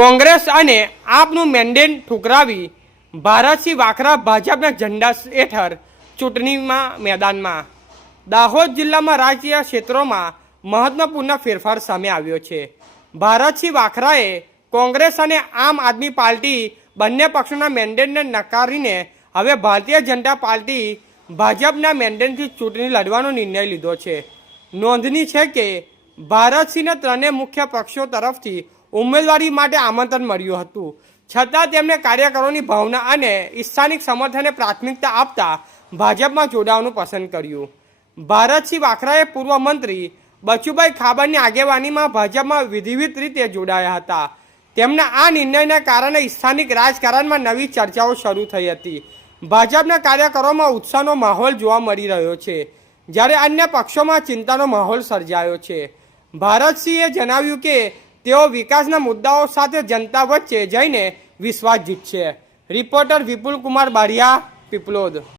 કોંગ્રેસ અને આપનું મેન્ડેટ ઠુકરાવી ભારતસિંહ વાખરા ભાજપના ઝંડા હેઠળ ચૂંટણીમાં મેદાનમાં। દાહોદ જિલ્લામાં રાજકીય ક્ષેત્રોમાં મહત્વપૂર્ણ ફેરફાર સામે આવ્યો છે। ભારતસિંહ વાખરાએ કોંગ્રેસ અને આમ આદમી પાર્ટી બંને પક્ષોના મેન્ડેટને નકારીને હવે ભારતીય જનતા પાર્ટી ભાજપના મેન્ડેટથી ચૂંટણી લડવાનો નિર્ણય લીધો છે। નોંધની છે કે ભારતસિંહને ત્રણેય મુખ્ય પક્ષો તરફથી ઉમેદવારી માટે આમંત્રણ મળ્યું હતું, છતાં તેમણે કાર્યકરોની ભાવના અને સ્થાનિક સમર્થનને પ્રાથમિકતા આપતા ભાજપમાં જોડાવાનું પસંદ કર્યું। ભારતસિંહ વાખરાએ પૂર્વ મંત્રી બચુભાઈ ખાબડની આગેવાનીમાં ભાજપમાં વિધિવત રીતે જોડાયા હતા। તેમના આ નિર્ણયના કારણે સ્થાનિક રાજકારણમાં નવી ચર્ચાઓ શરૂ થઈ હતી। ભાજપના કાર્યકરોમાં ઉત્સાહનો માહોલ જોવા મળી રહ્યો છે, જ્યારે અન્ય પક્ષોમાં ચિંતાનો માહોલ સર્જાયો છે। ભારતસિંહે જણાવ્યું કે તેઓ વિકાસના મુદ્દાઓ સાથે જનતા વચ્ચે જઈને વિશ્વાસ જીતશે। રિપોર્ટર વિપુલ કુમાર બારિયા, પીપલોદ।